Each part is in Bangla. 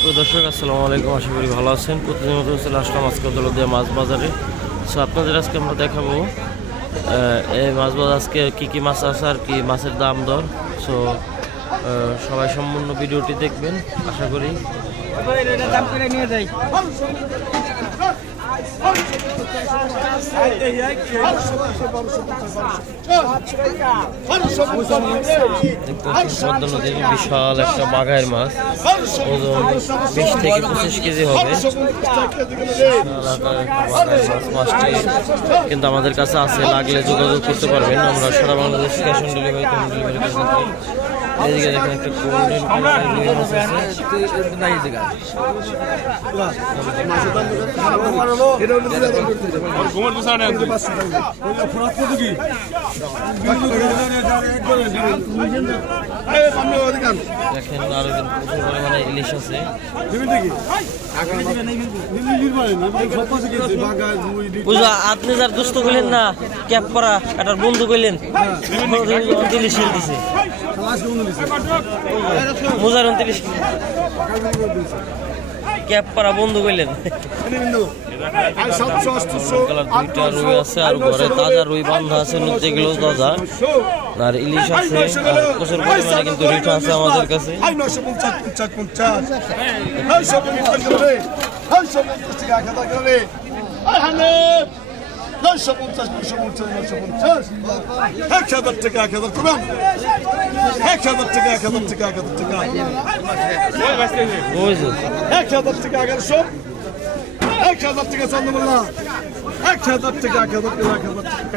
দর্শক, আসসালামু আলাইকুম। আশা করি ভালো আছেন। প্রতিদিন মতো চলে আসলাম আজকে দলদিয়া মাছ বাজারে। সো আপনাদের আজকে আমরা দেখাবো এই মাছ বাজার আজকে কী কী মাছ আছে আর কি মাছের দাম দর। সো সবাই সম্পূর্ণ ভিডিওটি দেখবেন। আশা করি দাম করে নিয়ে যাই দেখতে পাচ্ছেন বিশাল একটা বাঘায়ের মাছ ওজন বিশ থেকে পঁচিশ কেজি হবে মাছটি কিন্তু আমাদের কাছে আছে, লাগলে যোগাযোগ করতে পারবেন। আমরা সারা Bangladesh cash on delivery, home delivery এদিকে দেখেন একটা গোল্ডেন কালারের মাছ আছে দেখেন আরও প্রচুর পরিমাণে ইলিশ আছে। আপনি যার দুষ্ট করলেন না ক্যাপ করা একটা বন্ধু কইলেন উনত্রিশ দিছে। মুজার উনত্রিশ। ক্যাপ করা বন্ধু কালার দুইটা রুই আছে আর ঘরে তাজা রুই বান্ধা আছে যেগুলো তাজা। আর ইলিশ আছে আর প্রচুর পরিমাণে কিন্তু রিঠা আছে আমাদের কাছে। পঞ্চাশ পঞ্চাশ পঞ্চাশ নয়শো পঞ্চাশ করে নয়শো পঞ্চাশ টাকা এক হাজার করে আই হান্ড্রেড নয়শো পঞ্চাশ নয়শো পঞ্চাশ নয়শো পঞ্চাশ এক হাজার টাকা এক হাজার করুন এক হাজার টাকা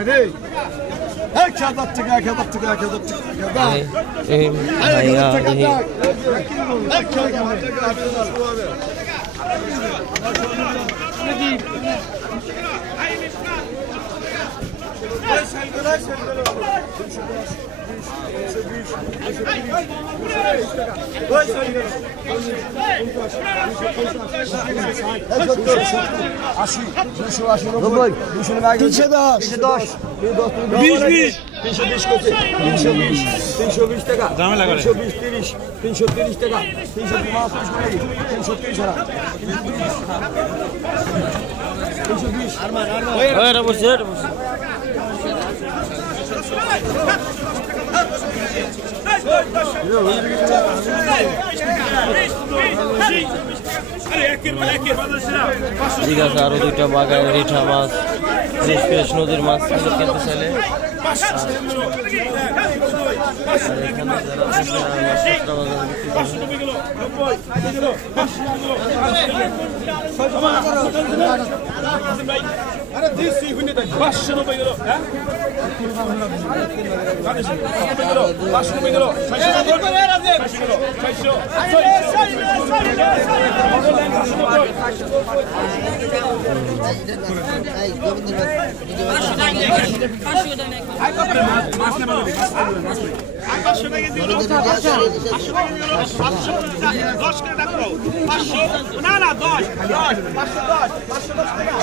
এক হাজার টাকা এক হাজার টাকা বুঝছ এক হাজার টাকা এগারোশো এক হাজার টাকা তিনশো দশ দশ বিশ বিশ তিনশো বিশ করছে তিনশো বিশ তিনশো বিশ টাকা তিনশো বিশ তিরিশ তিনশো তিরিশ টাকা তিনশো তিনশো তিরিশ তিনশো বিশ ওই এটা বসে এটা বসে ঠিক আছে আরও দুইটা বাগায় রিঠা মাছ ফ্রেশ ফ্রেশ নদীর মাছ কিন্তু চাইলে। পাঁচশো নব্বই হ্যাঁ? পাঁচশো দশ করে রাখো পাঁচশো দশ পাঁচশো টাকা পাঁচশো দশ পাঁচশো দশ টাকা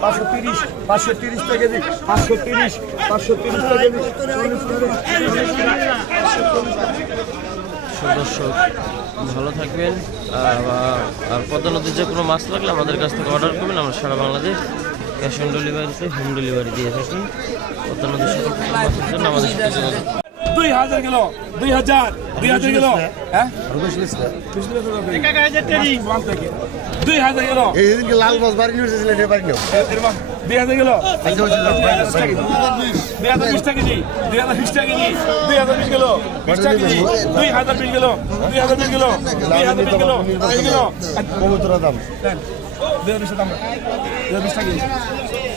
পাঁচশো তিরিশ পাঁচশো তিরিশ টাকা কেজি পাঁচশো তিরিশ পাঁচশো তিরিশ টাকা কেজি দর্শক ভালো থাকবেন। আর পদ্মা নদীর যে কোনো মাছ লাগলে আমাদের কাছ থেকে অর্ডার করবেন। আমরা সারা বাংলাদেশ ক্যাশ অন ডেলিভারিতে হোম ডেলিভারি দিয়ে থাকি। পদ্মা নদীর সকল মাছের জন্য আমাদের দুই হাজার গেল দুই হাজার দুই হাজার গেল হ্যাঁ? দুই। হাজার গেল এই লাল মাছ বাড়ি নিয়ে এসেছিলেন বাড়ি নিও দুই হাজার গেল দুই হাজার বিশ টাকা কেজি দুই হাজার বিশ টাকা কেজি দুই হাজার বিশ গেল বিশ টাকা কেজি দুই হাজার বিশ গেল দুই হাজার বিশ গেল দুই হাজার বিশ গেল বিশ গেল কবুতরা দাম দুই হাজার বিশ দাম দুই হাজার বিশ টাকা কেজি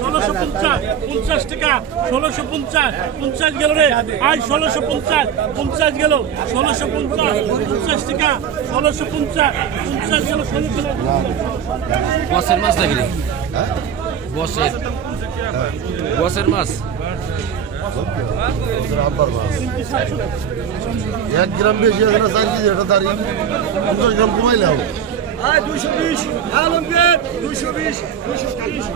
ষোলোশো পঞ্চাশ পঞ্চাশ টাকা ষোলোশো পঞ্চাশ পঞ্চাশ গেল রে। আজ ষোলোশো পঞ্চাশ পঞ্চাশ গেল। ষোলোশো পঞ্চাশ পঞ্চাশ টাকা ষোলোশো পঞ্চাশ পঞ্চাশ গেল বসের মাছ নাকি বসের। বসের মাছ? এক গ্রাম বেশি আছে না চার কেজি এটা দাঁড়িয়ে। পঞ্চাশ গ্রাম কমাইলে হবে। দুশো বিশ আলমগীর দুশো বিশ দুশো তিরিশ